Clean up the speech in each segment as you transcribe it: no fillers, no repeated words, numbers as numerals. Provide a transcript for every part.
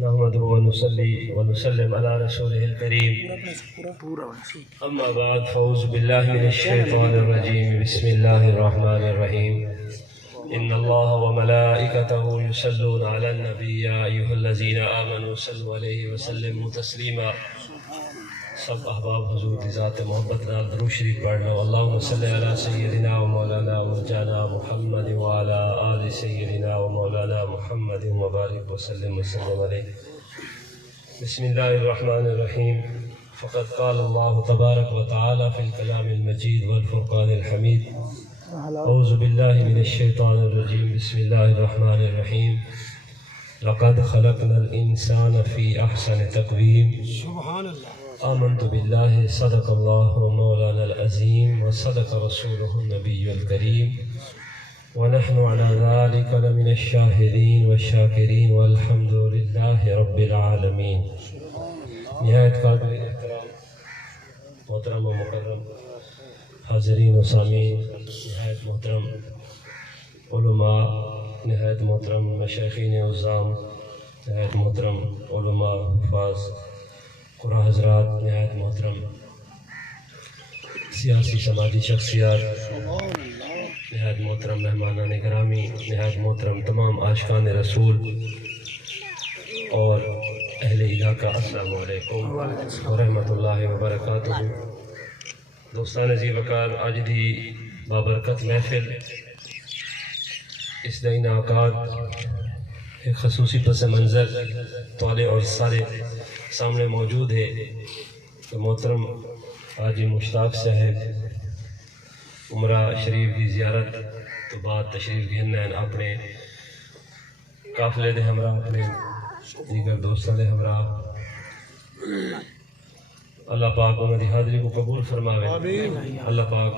نحمده ونصلي ونسلم على رسوله الكريم أما بعد فأعوذ بالله من الشيطان الرجيم بسم الله الرحمن الرحيم إن الله وملائكته يصلون على النبي يا أيها الذين آمنوا صلوا عليه وسلموا تسليما. سب احباب حضور کی ذات محبت نال درود شریف پڑھ لو. اللہم صلی علی سیدنا و مولانا مرجانا محمد وعلی آل سیدنا و مولانا محمد وبارک وسلم وسلم علیہ. بسم اللہ الرحمن الرحیم. فقد قال اللہ تبارک و تعالی فی الکلام المجید والفرقان الحمید. اعوذ باللہ من الشیطان الرجیم. بسم اللہ الرحمن الرحیم. لقد خلقنا الانسان فی احسن تقویم. سبحان اللہ. آمنت باللہ صدق اللہ مولانا العظیم وصدق رسولہ النبی الکریم ونحن على ذلك لمن الشاہدین والشاکرین والحمد للہ رب العالمین. نہایت قابل احترام محترم و مکرم حاضرین و سامعین، نہایت محترم علماء، نہایت محترم مشائخین عظام، نہایت محترم علماء حفاظ قرآن حضرات، نہایت محترم سیاسی سماجی شخصیات، نہایت محترم مہمانان گرامی، نہایت محترم تمام عاشقان رسول اور اہل علاقہ، السلام علیکم ورحمۃ اللہ وبرکاتہ. دوستان عزیز وقار، آج دی بابرکت محفل اس دا انعقاد ایک خصوصی پس منظر طالع اور سارے سامنے موجود ہے کہ محترم حاجی مشتاق صاحب عمرہ شریف کی زیارت تو بعد تشریف گھن اپنے قافلے دے ہمراہ، اپنے دیگر دوستوں دے ہمراہ. اللہ پاک انہوں دی حاضری کو قبول فرماوے. اللہ پاک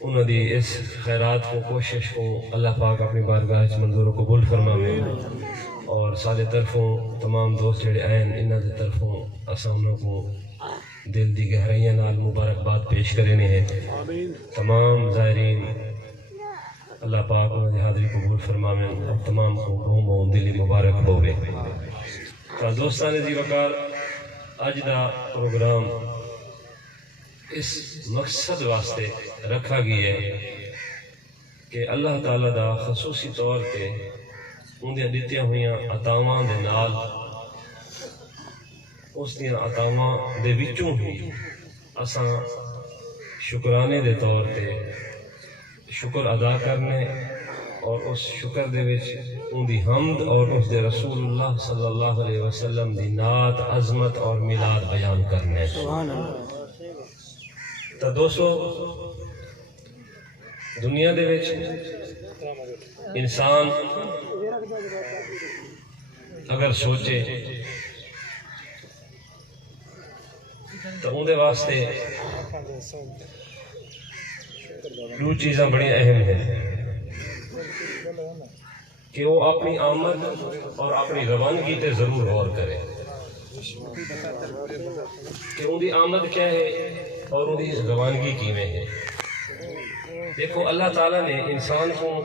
انہوں دی اس خیرات کو، کوشش کو اللہ پاک اپنی بارگاہ وچ منظور و قبول فرماوے. اور سارے طرفوں تمام دوست جڑے آئین انہوں دی طرفوں اساموں کو دل دی گہرائیاں نال مبارکباد پیش کرنے ہیں. تمام زائرین اللہ پاک انہوں دی حاضری قبول فرماوے اور تمام کو روم و دلی مبارک ہوئے. دوستان عزیز وقار، اج دا پروگرام اس مقصد واسطے رکھا گیا ہے کہ اللہ تعالیٰ دا خصوصی طور پہ اندیاں دیتیاں ہوئیاں عطاواں دے نال اس دیاں عطاواں دے وچوں ہی اساں شکرانے دے طور پہ شکر ادا کرنے اور اس شکر دے وچ ان دی حمد اور اس دے رسول اللہ صلی اللہ علیہ وسلم دی نعت، عظمت اور میلاد بیان کرنے. تو دوستو، دنیا دے وچ انسان اگر سوچے تو اندے واسطے دو چیزاں بڑی اہم ہیں کہ وہ اپنی آمد اور اپنی روانگی تے ضرور غور کرے کہ ان دی آمد کیا ہے اور ان دی روانگی کیویں ہے. دیکھو، اللہ تعالیٰ نے انسان کو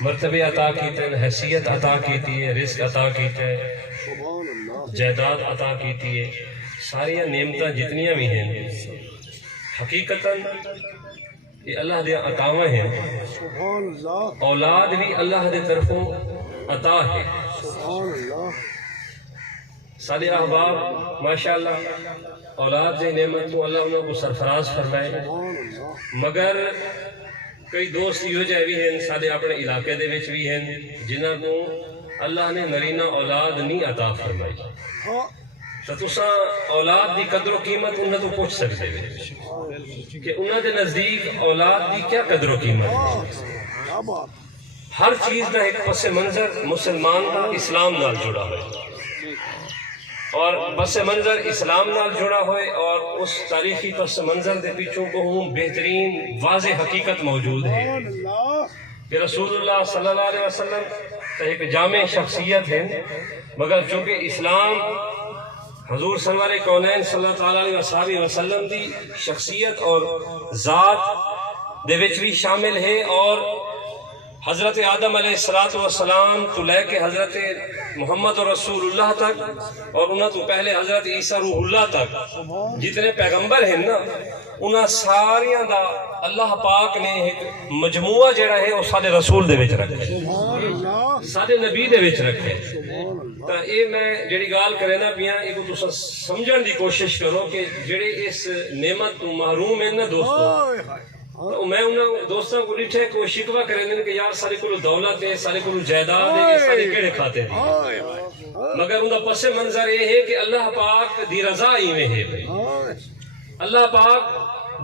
مرتبے عطا کیتے ہیں، حیثیت عطا کیتی ہے، رزق عطا کیتے ہیں، جائیداد عطا کیتی ہے. ساری نعمتاں جتنیاں بھی ہیں حقیقتاً یہ اللہ دے عطاواں ہیں. اولاد بھی اللہ دے طرفوں عطا ہے. سارے احباب ماشاءاللہ اولاد دے نعمت کو اللہ انہوں کو سرفراز فرمائے. مگر کئی دوست یہ جائے بھی ہیں سارے اپنے علاقے دے وچ بھی ہیں جنہاں کو اللہ نے نرینہ اولاد نہیں عطا فرمائی. تو تساں اولاد دی قدر و قیمت انہوں تو پوچھ سکتے ہیں کہ انہوں دے نزدیک اولاد دی کیا قدر و قیمت ہے. ہر چیز دا ایک پس منظر مسلمان دا اسلام نال جڑا ہوئے اور پس منظر اسلام نال جڑا ہوئے اور اس تاریخی پس منظر دے پیچھوں کو ہوں بہترین واضح حقیقت موجود ہے کہ رسول اللہ صلی اللہ علیہ وسلم ایک جامع شخصیت ہے. مگر چونکہ اسلام حضور سرور کونین صلی اللہ علیہ وسلم دی شخصیت اور ذات دے وچ بھی شامل ہے اور حضرت آدم علیہ السلام تو لے کے حضرت محمد رسول اللہ تک اور انہوں تو پہلے حضرت عیسیٰ روح اللہ تک جتنے پیغمبر ہیں نا انہاں ساریاں دا اللہ پاک نے ایک مجموعہ جڑا ہے وہ سارے رسول دے وچ رکھے، سارے نبی دے وچ رکھے۔ تا اے میں جڑی گال کرے نا پیاں اے کو تساں سمجھن دی کوشش کرو کہ جڑے اس نعمت تو محروم ہیں نا دوستو، میں انہوں دوستوں کو ڈٹھے کوئی شکوہ کریں کہ یار سارے کو دولت ہے، سارے کو جائیداد ہے، سارے کیڑے کھاتے ہیں، مگر انہوں پس منظر یہ ہے کہ اللہ پاک دی رضا ہی میں ہے، اللہ پاک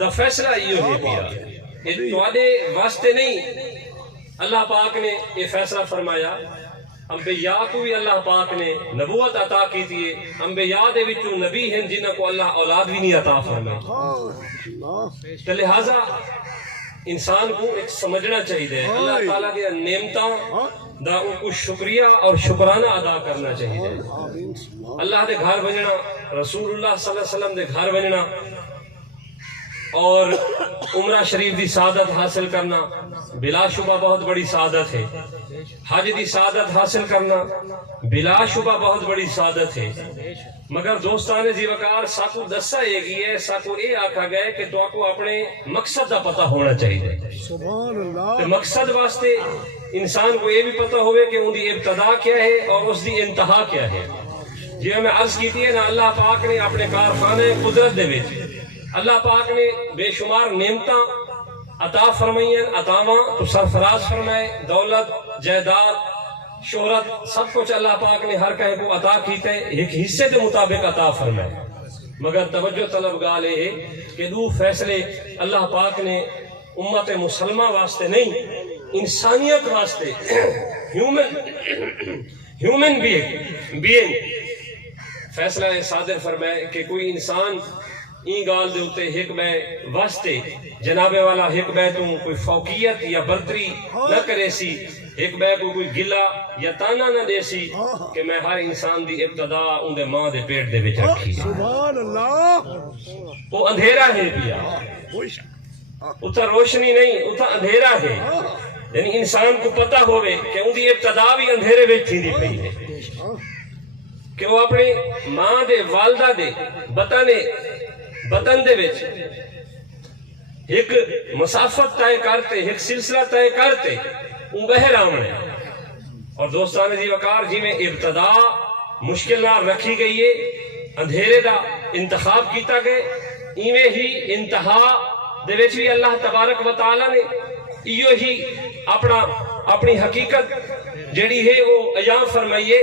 دا فیصلہ ہی ہے پیا، یہ تواڈے واسطے نہیں۔ اللہ پاک نے یہ فیصلہ فرمایا، انبیاء کو بھی اللہ پاک نے نبوت عطا کی تھی، انبیاء دے وچوں نبی ہیں جنہاں کو اللہ اولاد بھی نہیں عطا فرمائی، تو لہٰذا انسان کو ایک سمجھنا چاہیے اللہ تعالیٰ کی نعمتاں دا ان کو شکریہ اور شکرانہ ادا کرنا چاہیے۔ اللہ دے گھر بننا، رسول اللہ صلی اللہ علیہ وسلم دے گھر بننا اور عمرہ شریف دی سعادت حاصل کرنا بلا شبہ بہت بڑی سعادت ہے، حج دی سعادت حاصل کرنا بلا شبہ بہت بڑی سعادت ہے، مگر دوستان جی وقار ساکو دسا یہ گئی ہے، ساکو یہ آکھا گئے کہ تو کو اپنے مقصد دا پتہ ہونا چاہیے۔ مقصد واسطے انسان کو یہ بھی پتہ ہوئے کہ ان دی ابتدا کیا ہے اور اس دی انتہا کیا ہے۔ جی میں عرض کیتی ہے نا، اللہ پاک نے اپنے کارخانے قدرت دے وچ اللہ پاک نے بے شمار نعمتاں عطا فرمائیں، عطاواں تو سرفراز فرمائے، دولت، جائیداد، شہرت، سب کچھ اللہ پاک نے ہر کہیں کو عطا کیتا ہے، ایک حصے کے مطابق عطا فرمائے، مگر توجہ طلب گال ہے کہ دو فیصلے اللہ پاک نے امت مسلمہ واسطے نہیں، انسانیت واسطے، ہیومن بینگ فیصلہ صادر فرمائے کہ کوئی انسان این گال دے ہوتے ایک بے واسطے جناب والا ایک بے تو کوئی فوقیت یا برتری نہ کرے سی، ایک بے کو کوئی گلہ یا تانا نہ دے سی کہ میں ہر انسان دی ابتدا ان دے ماں دے پیٹ دے وچ رکھی۔ سبحان اللہ، وہ اندھیرا ہے پیا، اتھا روشنی نہیں، اتھا اندھیرا ہے، یعنی انسان کو پتہ ہوئے کہ ان دی ابتدا بھی اندھیرے وچ تھی دی پئی ہے، کہ وہ اپنی ماں دے والدہ دے بطن دے وچ ایک مسافت طے کرتے، ایک سلسلہ طے کرتے وہ بہر آمنے، اور دوستان جی وقار جی میں ابتدا مشکل نہ رکھی گئی ہے، اندھیرے دا انتخاب کیتا گئے، ایویں ہی انتہا دے وچ بھی اللہ تبارک و تعالی نے ایو ہی اپنی حقیقت جڑی ہے وہ عیاں فرمائیے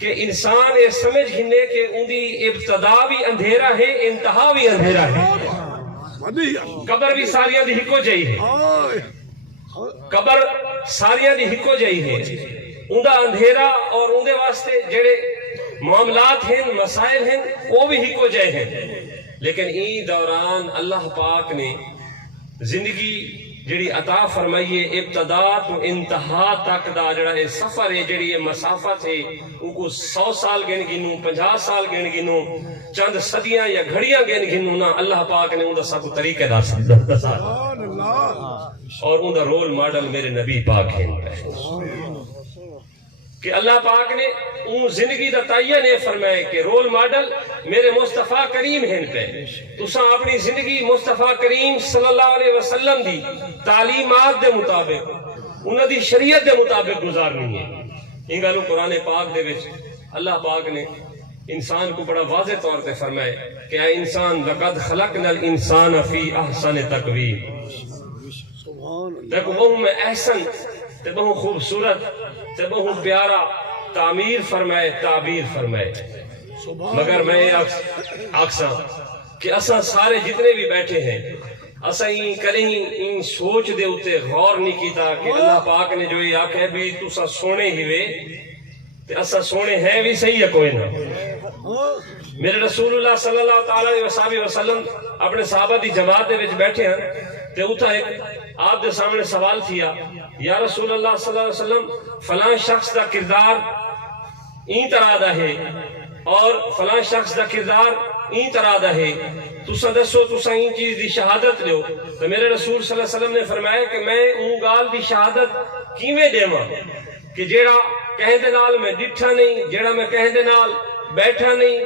کہ انسان یہ سمجھ ہنے کہ ان دی ابتدا بھی اندھیرا ہے، انتہا بھی اندھیرا ہے، قبر بھی ساریاں دی ہکو جائی ہے، قبر ساریاں دی ہکو جائی ہے، ان دا اندھیرا اور ان دے واسطے جڑے معاملات ہیں، مسائل ہیں، وہ بھی ہکو جائے ہیں، لیکن این دوران اللہ پاک نے زندگی جڑی عطا فرمائیے ابتدا تو انتہا تک دا جڑا یہ سفر ہے، جڑی یہ مسافت ہے، ان کو 100 سال گن گنوں، 50 سال گن گنوں، چند صدیاں یا گھڑیاں گن گنوں نا، اللہ پاک نے ان دا سب طریقے دسا اور ان دا رول ماڈل میرے نبی پاک ہیں کہ اللہ پاک نے ان زندگی دا تعین یہ فرمائے کہ رول ماڈل میرے مصطفیٰ کریم ہیں پہ، تساں اپنی زندگی مصطفیٰ کریم صلی اللہ علیہ وسلم دی تعلیمات دے مطابق، انہاں دی شریعت دے مطابق گزارنی ہے۔ ان گالوں قرآن پاک دے وچ اللہ پاک نے انسان کو بڑا واضح طور پہ فرمائے کہ اے انسان لقد خلقنا الانسان فی احسن تقویم، دیکھو وہ میں احسن تے بہت خوبصورت تے بہت پیارا تعمیر فرمائے، تعبیر فرمائے، مگر میں آکساں کہ اساں سارے جتنے بھی بیٹھے ہیں اساں کہیں ان سوچ دے اتے غور نہیں کیتا کہ اللہ پاک نے جو یہ آکھے بھی تساں سونے ہی وے تے اساں سونے ہیں بھی صحیح ہے کوئی نہ۔ میرے رسول اللہ صلی اللہ علیہ وسلم اپنے صحابہ دی جماعت دے وچ بیٹھے ہیں تے اتھا ایک آپ دے سامنے سوال تھیا، یا رسول اللہ صلی اللہ علیہ وسلم فلاں شخص دا کردار این طرح دا ہے اور فلاں شخص دا کردار این طرح دا ہے تسا دسو تسا این چیز دی شہادت لیو تو میرے رسول صلی اللہ علیہ وسلم نے فرمایا کہ میں اون گال دی شہادت کیویں دیواں کہ جیڑا کہیں دے نال میں ڈٹھا نہیں، جیڑا میں کہیں دے نال بیٹھا نہیں،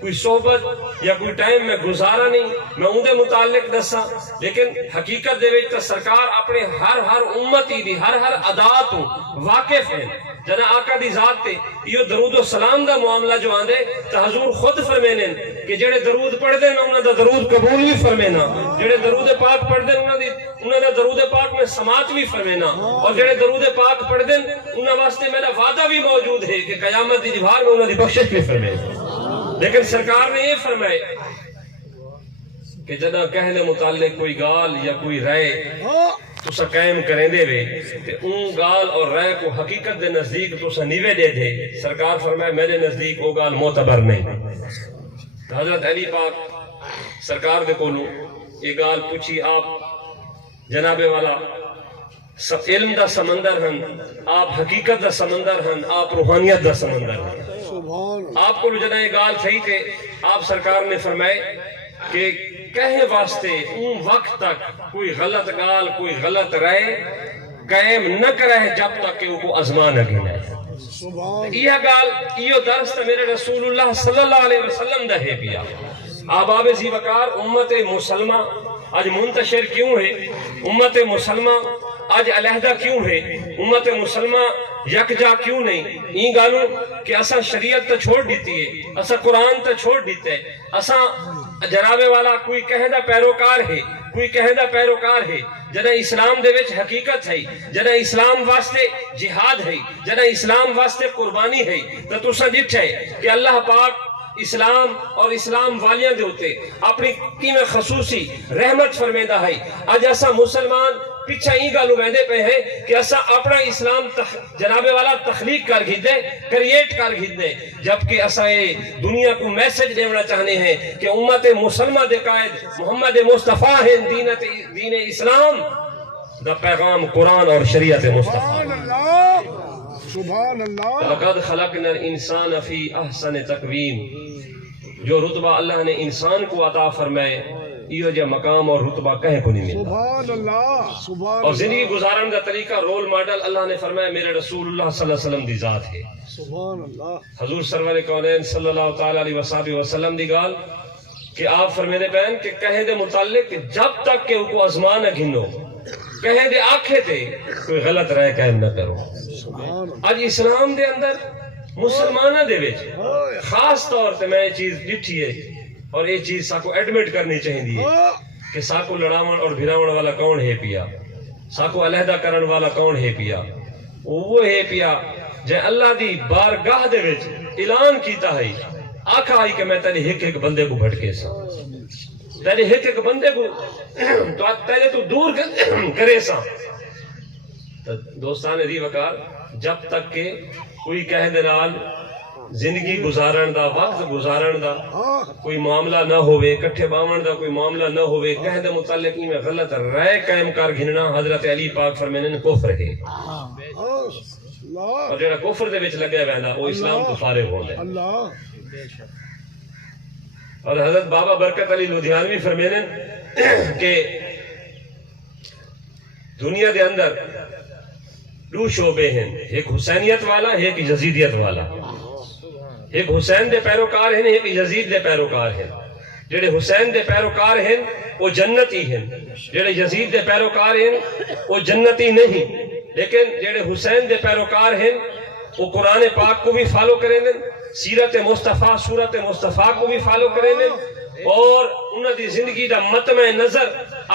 کوئی صحبت یا کوئی ٹائم میں گزارا نہیں، میں ان دے متعلق دساں. لیکن حقیقت دے وچ تے سرکار اپنے ہر امتی دی ہر ادا تو واقف ہیں. جنا آقا دی ذات تے یہ درود و سلام دا معاملہ جو آندے تے حضور خود فرمینے کہ جڑے درود پڑھ دے نا انہاں دا درود قبول بھی فرمینا، جڑے درود پاک پڑھ دے انہاں دا درود پاک میں سماعت بھی فرمینا، اور جڑے درود پاک پڑھ دے انہاں واسطے میرا وعدہ بھی موجود ہے کہ قیامت دی دیوار میں انہاں دی بخشش بھی فرمینا. لیکن سرکار نے یہ فرمائے کہ جدا کہنے متعلق کوئی گال یا کوئی رائے تسا قائم کریں دے وے تے اون گال اور رائے کو حقیقت دے نزدیک تسا نیوے دے دے. سرکار فرمائے میرے نزدیک وہ گال معتبر نہیں. حضرت علی پاک سرکار دے کولو یہ گال پوچھی، آپ جناب والا علم دا سمندر ہن، آپ حقیقت دا سمندر ہن، آپ روحانیت دا سمندر ہن. آپ کو جنہیں یہ گال تھی کہ آپ سرکار نے فرمائے کہ کہے واسطے اون وقت تک کوئی غلط گال کوئی غلط رائے قائم نہ کرے جب تک کہ وہ کو ازما نہ گنے. یہ گال یہ درس میرے رسول اللہ صلی اللہ علیہ وسلم دا ہے پیا. آباب زی وقار امت مسلمہ آج منتشر کیوں ہے، امت مسلمہ آج علیحدہ کیوں ہے، امت مسلمہ یکجا کیوں نہیں؟ این گالوں کہ اسا شریعت تا چھوڑ دیتی ہے، اسا قرآن تا چھوڑ دیتے ہے، اسا جناب والا کوئی کہدہ پیروکار ہے، کوئی کہدہ پیروکار ہے جنہیں اسلام دے وچ حقیقت ہے، جنہیں اسلام واسطے جہاد ہے، جنہیں اسلام واسطے قربانی ہے. تو تسا جٹ ہے کہ اللہ پاک اسلام اور اسلام والیاں دے ہوتے اپنی قیمت خصوصی رحمت فرمیدہ ہے. آج ایسا مسلمان پیچھا ہی گالو بیندے پہ ہے کہ ایسا اپنا اسلام جناب والا تخلیق کر گھید دے، کریٹ کر گھید دے، جبکہ ایسا یہ دنیا کو میسج دینا چاہنے ہیں کہ امت مسلمہ دے قائد محمد مصطفیٰ ہیں، دین اسلام دا پیغام قرآن اور شریعت مصطفیٰ. سبحان اللہ. لقد خلقنا الانسان فی احسن تقویم. جو رتبہ اللہ نے انسان کو عطا فرمائے یہ جو مقام اور رتبہ کہیں کو نہیں ملتا. سبحان اللہ. سبحان اور زندگی گزارن کا طریقہ رول ماڈل اللہ نے فرمایا میرے رسول اللہ صلی اللہ علیہ وسلم دی ذات ہے. سبحان اللہ. حضور سرور کونین صلی اللہ تعالی علیہ وسلم دی گال کہ آپ فرمیدے پہن کہ کہیں دے متعلق جب تک کہ ان کو ازما نہ گھنو، کہیں دے آنکھیں دے کوئی غلط رائے قائم نہ کرو. آج اسلام دے اندر مسلمانہ دے وچ خاص طور تے میں یہ چیز ڈٹھی ہے اور یہ چیز ساکو ایڈمٹ کرنی چاہیے دی کہ ساکو لڑاون اور بھراون والا کون ہے پیا، ساکو علیحدہ کرن والا کون ہے پیا. وہ ہے پیا جے اللہ دی بارگاہ دے وچ اعلان کیتا ہے، آکھا ہے کہ میں تیرے ایک بندے کو بھٹکے سا، تیرے ایک بندے کو تیرے تو دور کرے سا. دوستان دی وقار جب تک کہ کوئی کہہ دنال زندگی گزارن دا وقت گزارن دا کوئی معاملہ نہ ہوئے، کٹھے باون دا کوئی معاملہ نہ ہوئے، کہہ دے متعلق میں غلط رائے قائم کر گھننا حضرت علی پاک فرمینے کفر ہے. اور جڑا کفر دے وچ لگے ویندا وہ اسلام تو فارغ ہوندا ہے. اور حضرت بابا برکت علی لدھیانوی فرمینے کہ دنیا دے اندر دو شعبے ہیں، ایک حسینیت والا ایک یزیدیت والا. ایک حسین دے پیروکار ہیں، ایک یزید دے پیروکار ہیں. جڑے حسین دے پیروکار ہیں وہ جنتی ہیں، جڑے یزید دے پیروکار ہیں وہ جنتی نہیں. لیکن جڑے حسین دے پیروکار ہیں وہ قرآن پاک کو بھی فالو کریں گے، سیرت مصطفیٰ صورت مصطفیٰ کو بھی فالو کریں گے، اور انہوں دی زندگی دا متمع نظر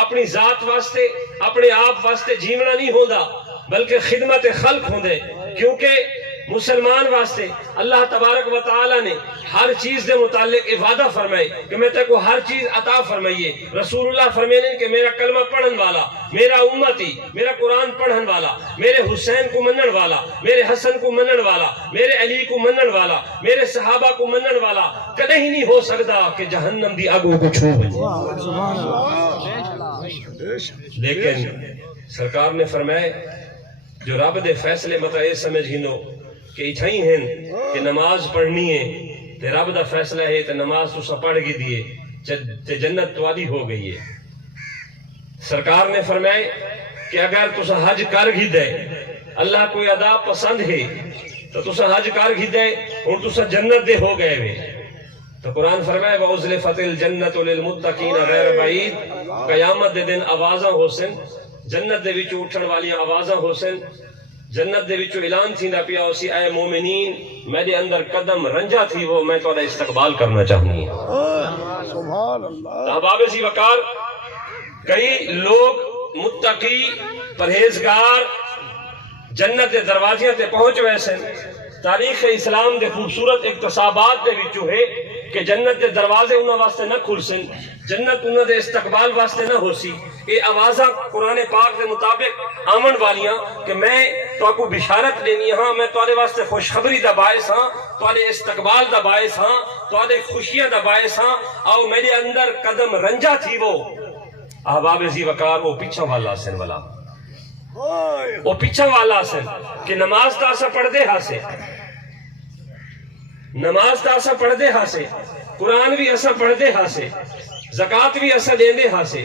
اپنی ذات واسطے اپنے آپ واسطے جیونا نہیں ہوندہ بلکہ خدمت خلق ہوندے. کیونکہ مسلمان واسطے اللہ تبارک و تعالی نے ہر چیز دے متعلق وعدہ فرمائے کہ میں تے کو ہر چیز عطا فرمائیے. رسول اللہ فرمائے کہ میرا کلمہ پڑھن والا، میرا امتی، میرا قرآن پڑھن والا، میرے حسین کو منن والا، میرے حسن کو منن والا، میرے علی کو منن والا، میرے صحابہ کو منن والا کدے ہی نہیں ہو سکتا کہ جہنم دی آگوں کو چھو بجے. لیکن سرکار نے فرمائے جو رب دے فیصلے مطا یہ سمجھ ہنو کہ اتھائی ہیں کہ نماز پڑھنی ہے تے رب دا فیصلہ ہے تے نماز تسا پڑھ گی دیے تے جنت تواڈی ہو گئی ہے۔ سرکار نے فرمائے کہ اگر تسا حج کر گی دے اللہ کوئی ادا پسند ہے تو تسا حج کر گی دے اور تسا جنت دے ہو گئے وے۔ تو قرآن فرمائے وَأُزْلِفَتِ الْجَنَّةُ لِلْمُتَّقِينَ غیر بعید، قیامت دے دن آوازاں ہوسن، جنت دے وچوں اٹھن والی آوازاں ہوسن، جنت دے وچوں اعلان تھیندا پیا اسی اے مومنین میرے اندر قدم رنجا تھی وہ میں تہاڈا استقبال کرنا چاہنی ہوں۔ سبحان اللہ۔ احباب سی وقار، کئی لوگ متقی پرہیزگار جنت دے دروازے تے پہنچ ویسے تاریخ اسلام دے خوبصورت اقتصابات دے وچوں ہے کہ جنت دے دروازے انہاں واسطے نہ کھل سن، جنت انہاں دے استقبال واسطے نہ ہو سی۔ یہ آوازاں قرآن پاک دے مطابق آمن والیاں کہ میں تو کو بشارت دینی ہاں، میں تواڈے واسطے خوشخبری دا باعث ہاں، تواڈے استقبال دا باعث ہاں، تواڈے خوشیاں دا باعث ہاں، آؤ میرے اندر قدم رنجا تھی وہ۔ احباب ذی وقار وہ پیچھا والا سن والا، وہ پیچھا والا سن کہ نماز تا اسا پڑھ دے ہاسے، نماز تا اسا پڑھ دے ہاسے، قرآن بھی اسا پڑھ دے ہاسے، زکاة بھی اسا دین دے ہاسے،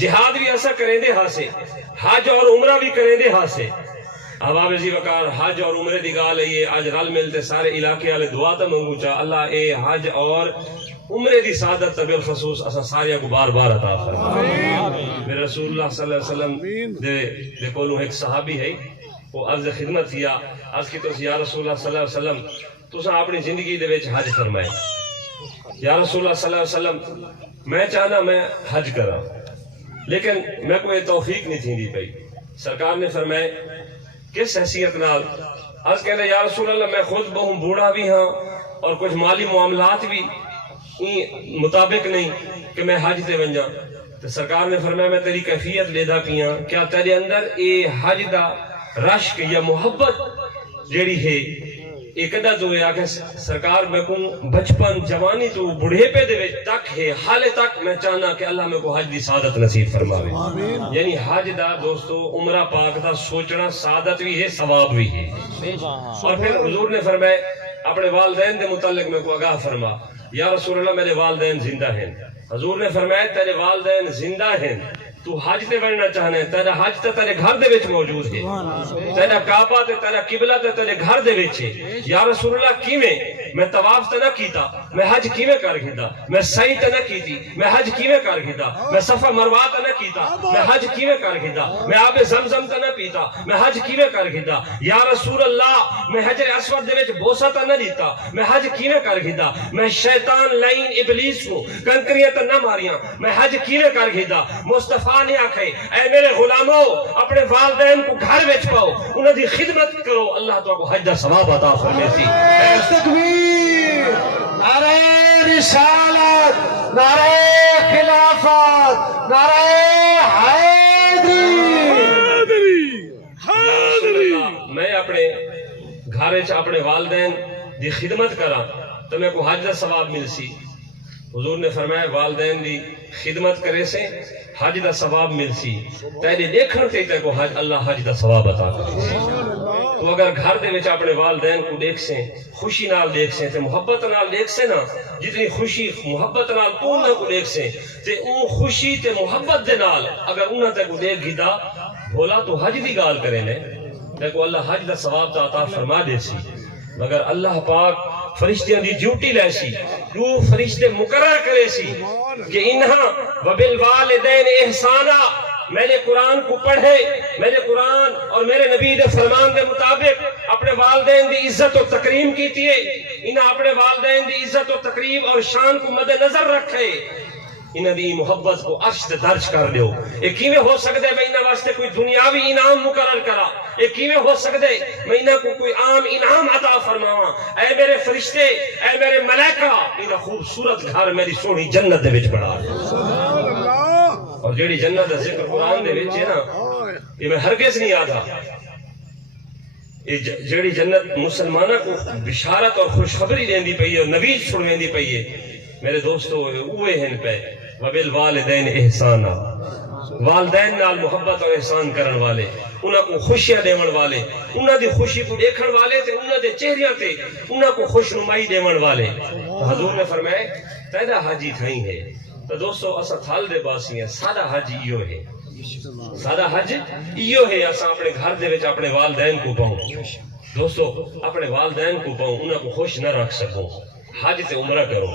جہاد بھی اسا کریں دے ہاسے، حج اور عمرہ بھی کریں دے ہاسے۔ احباب ذی وقار حج اور عمرے دی گال ہے یہ آج رل ملتے سارے علاقے والے دعا تا منگو چاہ اللہ اے حج اور عمرے دی سعادت طبیل خصوص اسا ساریہ کو بار بار عطا فرما۔ میرے رسول اللہ صلی اللہ علیہ وسلم دے کولوں ایک صحابی ہے وہ عرض خدمت کیا، عرض کی تو یا رسول اللہ صلی اللہ علیہ وسلم تساں اپنی زندگی دے وچ حج فرمائے۔ یا رسول اللہ صلی اللہ علیہ وسلم میں چاہنا میں حج کرا لیکن میں کوئی توفیق نہیں تھی دی پئی۔ سرکار نے فرمائے کس حیثیت نال؟ عرض کہنے یا رسول اللہ میں خود بہت بوڑھا بھی ہاں اور کچھ مالی معاملات بھی مطابق نہیں کہ میں حج تے ونجا۔ تو سرکار نے فرمایا میں تیری کیفیت لیدا پیاں، کیا تیرے اندر اے حج دا رشک یا محبت جیڑی ہے ایک ادا تو ہے آکھے سرکار میں کو بچپن جوانی تو بڑھے پہ دے تک ہے حال تک میں چاہنا کہ اللہ میں کو حج دی سعادت نصیب فرماوے۔ یعنی حج دا دوستو عمرہ پاک دا سوچنا سعادت بھی ہے ثواب بھی ہے۔ اور پھر حضور نے فرمائے اپنے والدین دے متعلق میں کو آگاہ فرما، یا رسول اللہ میرے والدین زندہ ہیں۔ حضور نے فرمایا تیرے والدین زندہ ہیں، تو حج تے بننا چاہنا ہے، تیرا حج تے تیرے گھر دے وچ موجود ہے، تیرا کعبہ تے تیرا قبلہ تے تیرے گھر دے وچ ہے۔ یا رسول اللہ کیویں؟ میں طواف تے نہ کیتا، میں حج کیویں کر گھدا؟ میں سعی تے نہ کیتی، میں حج کیویں کر گھدا؟ میں صفا مروہ تے نہ کیتا، میں حج کیویں کر گھدا؟ میں آب زمزم تے نہ پیتا، میں حج کیویں کر گھدا؟ یا رسول اللہ میں حجر اسود دے وچ بوسہ تے نہ دیتا، میں حج کیویں کر گھدا؟ میں شیطان لعین ابلیس کو کنکریاں تے نہ ماریاں، میں حج کیویں کر گھدا؟ مصطفیٰ نے آکھے اے میرے غلاموں اپنے والدین کو گھر وچ پاؤ، انہاں دی خدمت کرو، اللہ تو کو حج دا ثواب عطا فرمائے سی۔ تکبیر، نعرہ رسالت، نعرہ خلافت، نعرہ حیدری۔ میں اپنے گھر وچ اپنے والدین دی خدمت کراں تو میں کو حج دا ثواب مل سی۔ حضور نے فرمایا والدین دی خدمت کرے سے حج دا ثواب مل سی، تیرے دیکھن تے تے کو حج اللہ حج دا ثواب عطا کرے۔ تو اگر گھر دے وچ اپنے والدین کو دیکھ سے خوشی نال دیکھ سے تے محبت نال دیکھ سے نا، جتنی خوشی محبت نال تو نہ کو دیکھ سے تے اون خوشی تے محبت دے نال اگر انہاں تے کو دیکھ گدا بولا تو حج دی گال کرے نے تے کو اللہ حج دا ثواب عطا فرما دے سی۔ مگر اللہ پاک فرشتیاں دی ڈیوٹی لے سی، دو فرشتے مقرر کرے سی کہ انہاں وبالوالدین احسانا، میرے قرآن کو پڑھے، میرے قرآن اور میرے نبی دے فرمان دے مطابق اپنے والدین دی عزت و تکریم کیتی ہے، انہاں اپنے والدین دی عزت و تکریم اور شان کو مد نظر رکھے، انہاں دی محبت کو عرش تے درج کر دیو۔ یہ کیویں ہو سکدے میں انہاں واسطے کوئی دنیاوی انعام مقرر کرا؟ یہ کیویں ہو سکدے میں انہاں کو کوئی عام انعام عطا فرماواں؟ اے میرے فرشتے، اے میرے ملائکہ، انہاں خوبصورت گھر میری سونی جنت دے وچ بنا دے۔ سبحان اللہ۔ اور جیڑی جنت دا ذکر قرآن دے وچ ہے نا، یہ میں ہرگز نہیں آدھا، یہ جیڑی جنت مسلمانہ کو بشارت اور خوشخبری دیندی پئی ہے اور نوید سنویندی پئی ہے، میرے دوستو اوے ہیں پہ وبالوالدین احسانا، والدین نال محبت اور احسان کرن والے، انہاں کو خوشیاں دیون والے، انہاں دی خوشی کو دیکھن والے تے انہاں دے چہریاں تے انہاں کو خوشنمائی دیون والے۔ تو حضور نے فرمایا تیرا حاجی تھائیں ہے۔ تو دوستو اسا تھال دے باسی ہیں، سادہ حج ایو ہے، سادہ حج ایو ہے، اسا اپنے گھر دے وچ اپنے والدین کو پاؤں، دوستو اپنے والدین کو پاؤں، انہاں کو خوش نہ رکھ سکوں، حج تے عمرہ کرو۔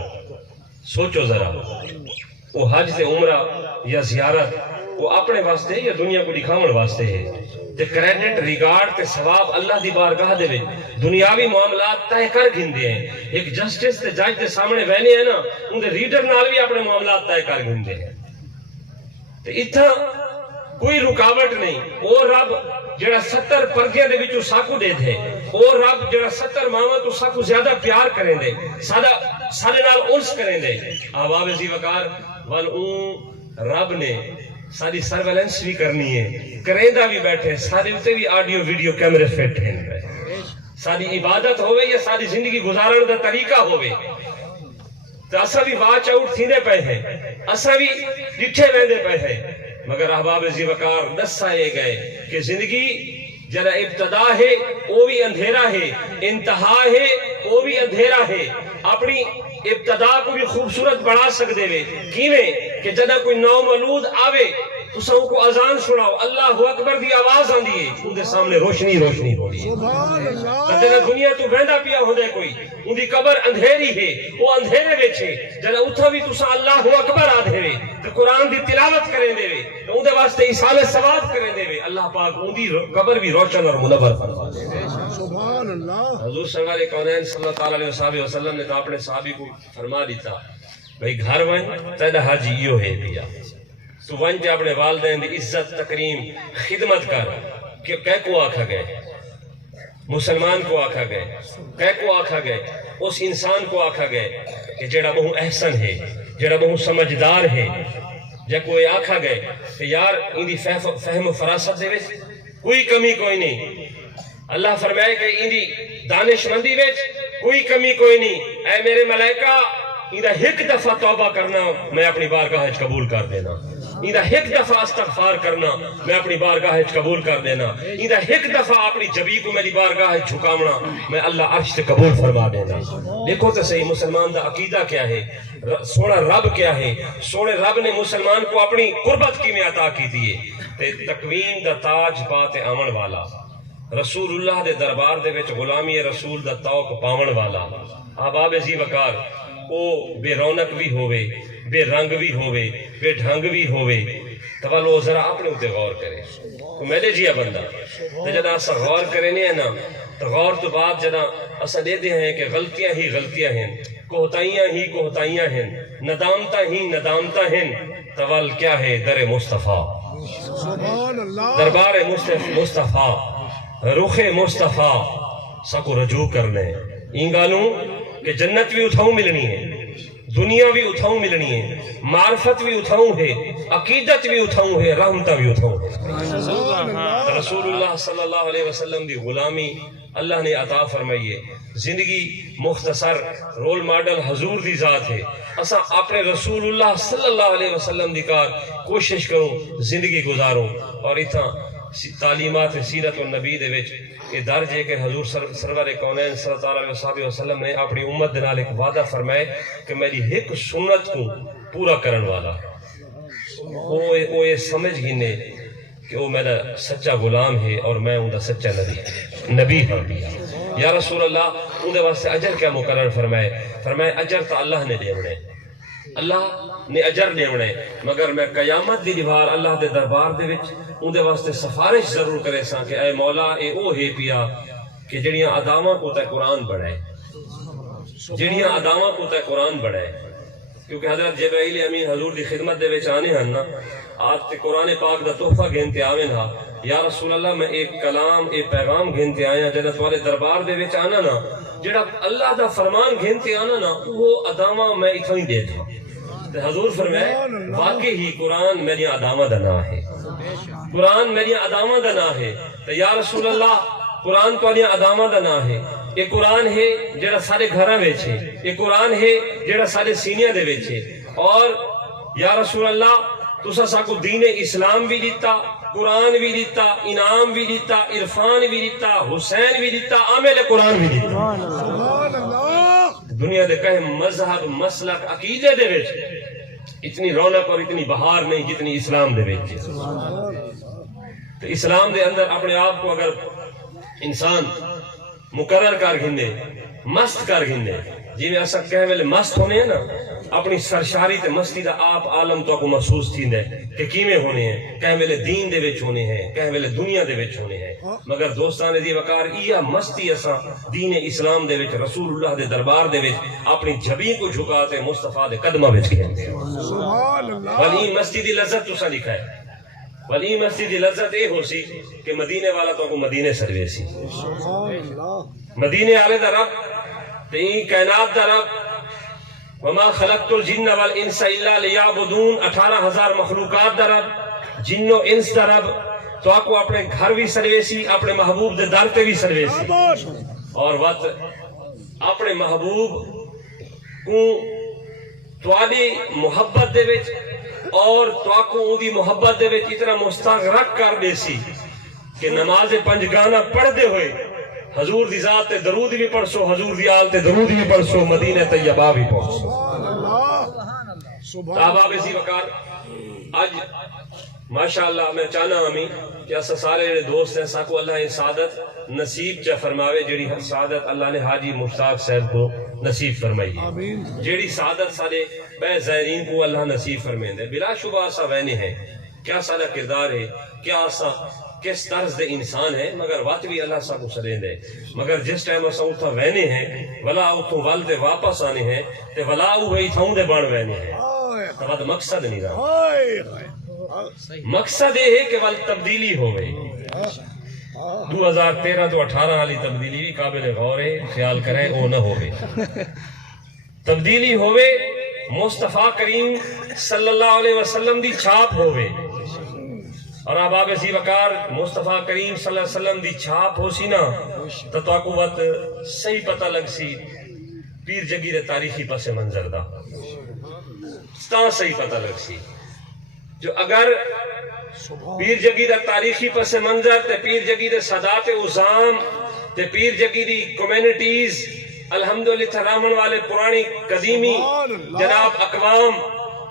سوچو ذرا وہ حج تے عمرہ یا زیارت وہ اپنے واسطے یا دنیا کو دکھاون واسطے ہے، تے کریڈٹ ریگارڈ تے ثواب اللہ دی بارگاہ دے وچ دنیاوی معاملات طے کر گھندے ہیں۔ ایک جسٹس تے جج دے سامنے بہنے ہیں نا، ان دے ریڈر نال بھی اپنے معاملات طے کر گھندے ہیں۔ تے اتھا کوئی رکاوٹ نہیں۔ او رب جڑا 70 پردیاں دے وچوں ساکو دے دے، او رب جڑا 70 ماواں تو ساکو زیادہ پیار کریں دے، سارے نال انس کریں دے۔ احباب ذی وقار ول اون رب نے ساری سرویلنس بھی کرنی ہے، کریندہ بھی بیٹھے، سارے اتے بھی آڈیو ویڈیو کیمرے فٹ ہیں۔ ساری عبادت ہوئے یا ساری زندگی گزارن دا طریقہ ہوئے، تو اسا بھی واچ آؤٹ تھیندے پہ ہیں، اسا بھی ڈٹھے ویندے پہ ہیں۔ مگر احباب ذی وقار دسائے گئے کہ زندگی جڑا ابتدا ہے وہ بھی اندھیرا ہے، انتہا ہے وہ بھی اندھیرا ہے۔ اپنی ابتدا کو بھی خوبصورت بڑھا سکتے ہوئے کیویں کہ جدہ کوئی نو مولود آوے تو سو کو اذان سناؤ، اللہ اکبر دی آواز آندی ہے، ان دے سامنے روشنی روشنی ہو رہی ہے۔ سبحان اللہ۔ جدہ دنیا تو ویندا پیا ہوندے کوئی، ان دی قبر اندھیری ہے، وہ اندھیرے وچ ہے، جدہ اتھا بھی تسا اللہ اکبر آدھے وے تو قرآن دی تلاوت کریں دے وے تو ان دے واسطے ایصال ثواب کریں دے وے، اللہ پاک ان دی قبر بھی روشن اور منور فرما دے۔ سبحان اللہ۔ حضور سرکار کونین صلی اللہ علیہ وسلم نے تو اپنے صحابی کو فرما دیتا بھئی گھر ون تیرا حج ایو ہے پیا، تو ون جے اپنے والدین دی عزت تکریم خدمت کر۔ کہ کو آکھا گئے؟ مسلمان کو آکھا گئے، کہ کو آکھا گئے؟ اس انسان کو آکھا گئے کہ جڑا بہو احسن ہے، جڑا بہو سمجھدار ہے۔ جے کوئی آکھا گئے کہ یار ان دی فہم و فراست دے وچ کوئی کمی کوئی نہیں، اللہ فرمائے کہ ان دی دانش مندی وچ کوئی کمی کوئی نہیں، اے میرے ملائکہ ان ایک دفعہ توبہ کرنا میں اپنی بارگاہ وچ قبول کر دینا، ان ایک دفعہ استغفار کرنا میں اپنی بارگاہ وچ قبول کر دینا، ان ایک دفعہ اپنی جبی کو میری بارگاہ وچ جھکاونا میں اللہ عرش سے قبول فرما دینا۔ دیکھو تو صحیح مسلمان دا عقیدہ کیا ہے، سونا رب کیا ہے۔ سونے رب نے مسلمان کو اپنی قربت کی میں عطا کی دیئے تے تکوین دا تاج پاتے آمن والا، رسول اللہ دے دربار دے وچ غلامی رسول دا توق پاون والا۔ احباب ذی وقار او بے رونق بھی ہوئے، بے رنگ بھی ہوئے، بے ڈھنگ بھی ہوئے، تو وہ ذرا اپنے ہوتے غور کرے۔ تو میرے جیا بندہ تو جدہ اسا غور کرنے ہیں نا، تو غور تو بعد جدہ اسا دیتے ہیں کہ غلطیاں ہی غلطیاں ہیں، کوہتائیاں ہی کوہتائیاں ہیں، ندامتہ ہی ندامتہ ہیں، تو ول کیا ہے در مصطفیٰ، سبحان اللہ۔ دربار مصطفیٰ، رخ مصطفیٰ سکو رجوع کرنے انگالوں کہ جنت بھی اتھاؤں ملنی ہے، دنیا بھی اتھاؤں ملنی ہے، معرفت بھی اتھاؤں ہے، عقیدت بھی اتھاؤں ہے، رحمتہ بھی اتھاؤں ہے۔ رسول اللہ صلی اللہ علیہ وسلم دی غلامی اللہ نے عطا فرمائیے، زندگی مختصر، رول ماڈل حضور دی ذات ہے۔ اسا اپنے رسول اللہ صلی اللہ علیہ وسلم دی کار کوشش کروں زندگی گزاروں، اور اتھا تعلیمات سیرت النبی دے وچ یہ درج ہے کہ حضور سرور کونین صلی اللہ علیہ وسلم نے اپنی امت دے نال ایک وعدہ فرمائے کہ میری ایک سنت کو پورا کرن والا وہ یہ سمجھ گھنے کہ وہ میرا سچا غلام ہے اور میں ان کا سچا نبی ہاں بھی۔ یا رسول اللہ ان دے واسطے اجر کیا مقرر فرمائے؟ فرمائے اجر تو اللہ نے دیونے، اللہ نے اجر دیونے، مگر میں قیامت دی دیوار اللہ دے دربار دے وچ ان دے واسطے سفارش ضرور کرے ساں کہ اے مولا اے او ہے پیا کہ جڑیاں اداواں کو تے قرآن بڑھائے، جڑیاں اداواں کو تے قرآن بڑھائے۔ کیونکہ حضرت جبرائیل امین حضور دی خدمت دے وچ آنے ہن نا، آج تے قرآن پاک دا تحفہ گھنتے آویں ہاں، یا رسول اللہ میں ایک کلام ایک پیغام گھنتے آیا جدہ تمہارے دربار دے وچ آنا نا، جڑا اللہ دا فرمان گھنتے آنا نا وہ اداواں میں اتھاں ہی دے تھا۔ حضور فرمائے واقعی ہی قرآن میری اداواں دا نا ہے، قرآن میری اداواں دا نا ہے۔ تو یا رسول اللہ قرآن تو اداواں دا نا ہے، یہ قرآن ہے جڑا سارے گھراں وچ ہے، یہ قرآن ہے جڑا سارے سینیاں دے وچ ہے، اور یا رسول اللہ تسا ساکو دین اسلام بھی دیتا، قرآن بھی دیتا، انعام بھی دیتا، عرفان بھی دیتا، حسین بھی دیتا، عامل قرآن بھی دیتا۔ سبحان اللہ دنیا دے کہیں مذہب مسلک عقیدے دے وچ اتنی رونق اور اتنی بہار نہیں جتنی اسلام دے وچ۔ تو اسلام دے اندر اپنے آپ کو اگر انسان مقرر کر گھندے، مست کر گھندے، جی میں ایسا کہہ ویلے مست ہونے ہیں نا، اپنی سرشاری تے مستی دا آپ عالم تو کو محسوس تھیندے کہ کیویں ہونے ہیں، کہہ ویلے دین دے وچ ہونے ہیں، کہہ ویلے دنیا دے وچ ہونے ہیں، مگر دوستانے دی وقار یہ مستی اساں دین اسلام دے وچ رسول اللہ دے دربار دے وچ اپنی جبیں کو جھکاتے مصطفیٰ دے قدماں وچ کھیلتے ہیں۔ سبحان اللہ ولی مستی دی لذت تساں لکھا ہے، ولی مسجد دی لذت اے ہو سی کہ مدینے والا تو کو مدینے سروے سی، سبحان اللہ مدینے والے دا رب تے کائنات دا رب، وما خلقت الجن والانس الا لیعبدون، 18,000 مخلوقات دا رب، جن و انس دا رب، تو آپ کو اپنے گھر بھی سروے سی، اپنے محبوب دے در تے بھی سروے سی، اور وقت اپنے محبوب کو تواڈی محبت دے وچ اور تواکو اودی محبت دے وچ اتنا مستغرق کر دے سی کہ نماز پنجگانہ پڑھ دے ہوئے حضور دی ذات تے درود بھی پڑھ سو، حضور دی آل تے درود بھی پڑھ سو، مدینہ طیبہ بھی پڑھ سو۔ سبحان اللہ سبحان احباب اسی وقار آج ماشاءاللہ میں چاہنا ہمیں کہ اسا سارے جڑے دوست ہیں ساکو اللہ یہ سعادت نصیب چا فرماوے، جڑی سعادت اللہ نے حاجی مشتاق صاحب کو نصیب فرمائی ہے، آمین جیڑی سعادت سارے بے زائرین کو اللہ نصیب فرمائیں دے۔ بلا شبہ اسا وینے ہیں کیا سارا کردار ہے، کیا اسا کس طرز دے انسان ہے، مگر وقت بھی اللہ سا کو سرین دے، مگر جس ٹائم اسا اتھا وینے ہیں ولا اتھوں والدے واپس آنے ہیں تے ولا اوہی تھاؤں دے بان وینے ہیں، تو وقت مقصد نہیں رہا۔ مقصد یہ ہے کہ وال تبدیلی ہوئے، 2013 تو 18 والی تبدیلی بھی قابل غور ہے، خیال کریں وہ نہ ہوئے، تبدیلی ہوئے مصطفیٰ کریم صلی اللہ علیہ وسلم دی چھاپ ہوئے، اور احباب اسی وقار مصطفیٰ کریم صلی اللہ علیہ وسلم دی چھاپ ہو سی نا تو تاکو وقت صحیح پتہ لگ سی پیر جگی دے تاریخی پس منظر دا تا صحیح پتہ لگ سی، جو اگر پیر جگی دا تاریخی پس منظر تے پیر جگی دے صدات عظام تے پیر جگی دی کمیونٹیز الحمدللہ رحمن والے پرانی قدیمی جناب اقوام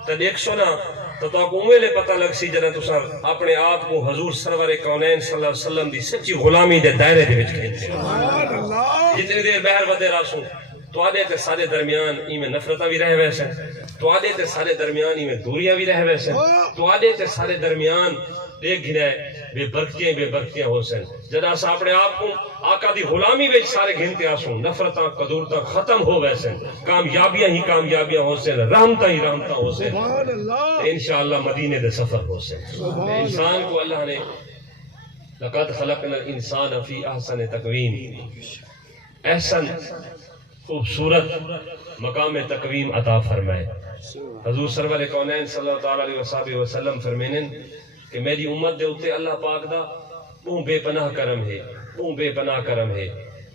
تے دیکھ سو نا تو آپ کو لے پتہ لگ سی جنہ تسا اپنے آپ کو حضور سرور کونین صلی اللہ علیہ وسلم دی سچی غلامی دے دائرے دے وچ کھیلتے ہیں۔ جتنی دیر بہر ودے راسوں تو آدھے تے سارے درمیان میں نفرتہ بھی رہ ویسے، تو آدھے تے سارے درمیان میں دوریاں بھی رہ ویسے، تو آدھے تے سارے درمیان دیکھ گھنے بے برکتیاں ہو سن، جنہ سا اپنے آپ کو آقا دی غلامی وچ سارے گھنتے آسوں، نفرتاں قدورتاں ختم ہو ویسے، کامیابیاں ہی کامیابیاں ہو سن، رحمتاں ہی رحمتاں ہو سن، انشاءاللہ مدینے دے سفر ہو سن۔ انسان کو اللہ نے لقد خلقنا الانسان فی احسن تقویم، احسن خوبصورت مقام تقویم عطا فرمائے۔ حضور سرور کونین صلی اللہ علیہ وسلم فرمینن کہ میری امت دے اتے اللہ پاک دا وہ بے پناہ کرم ہے، وہ بے پناہ کرم ہے۔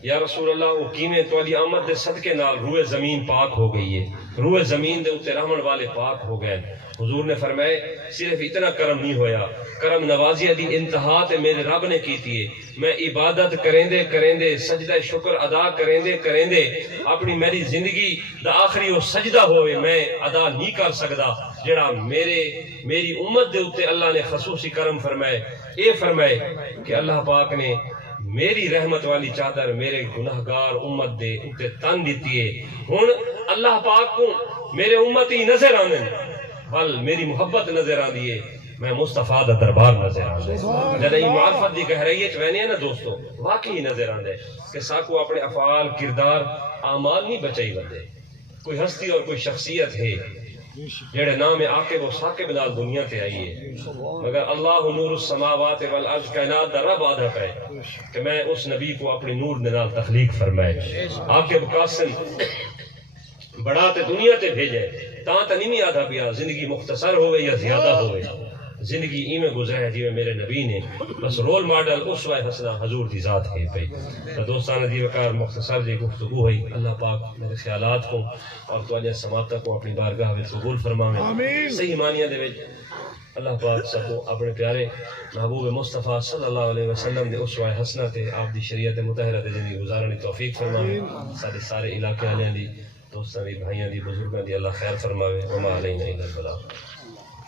یا رسول اللہ وہ کیویں تواڈی آمد دے صدقے نال روئے زمین پاک ہو گئی ہے، روئے زمین دے اتے رحمن والے پاک ہو گئے۔ حضور نے فرمائے صرف اتنا کرم نہیں ہویا، کرم نوازی دی انتہا تے میرے رب نے کیتی ہے، میں عبادت کریندے سجدہ شکر ادا کریندے اپنی میری زندگی دا آخری وہ سجدہ ہوئے میں ادا نہیں کر سکدا جڑا میری امت دے اتے اللہ نے خصوصی کرم فرمائے۔ اے فرمائے کہ اللہ پاک نے میری رحمت والی چادر میرے گناہگار امت دے اتے تن دیتی ہے، ہن اللہ پاک کو میرے امتی نظر آنے بل میری محبت نظر آ دیئے، میں مصطفیٰ دا دربار نظر آ دے، جدہ یہ معرفت دی گہرائیت وینے ہیں نا دوستو واقعی نظر آ دے کہ ساکو اپنے افعال کردار اعمال نہیں بچائی بندے، کوئی ہستی اور کوئی شخصیت ہے جڑے نام عاقب و ثاقب نال دنیا تے آئی ہے، مگر اللہ نور السماوات والارض کائنات دا رب آدھا پہ کہ میں اس نبی کو اپنی نور نال تخلیق فرمائے، عاقب قاسم بڑا تے دنیا تے بھیجے تاں تا نہیں آدھا پیا زندگی مختصر ہوئے یا زیادہ ہوئے، زندگی ایمیں گزرے ہے جی میں میرے نبی نے بس رول ماڈل اسوہ حسنہ حضور دی ذات ہے پہ۔ تو دوستانہ دی وقار مختصر جی گفتگو ہوئی، اللہ پاک میرے خیالات کو اور تو اجہ سماعتہ کو اپنی بارگاہ میں قبول فرمائے، صحیح معنیہ دے وچ اللہ پاک سب کو اپنے پیارے محبوب مصطفیٰ صلی اللہ علیہ وسلم دے اسوہ حسنہ تے آپ دی شریعت مطہرہ تے زندگی گزارنے توفیق فرماوے سارے علاقے والے دی دوستاں دی بھائیاں دی بزرگاں دی اللہ خیر فرماوے وما علینا الا البلاغ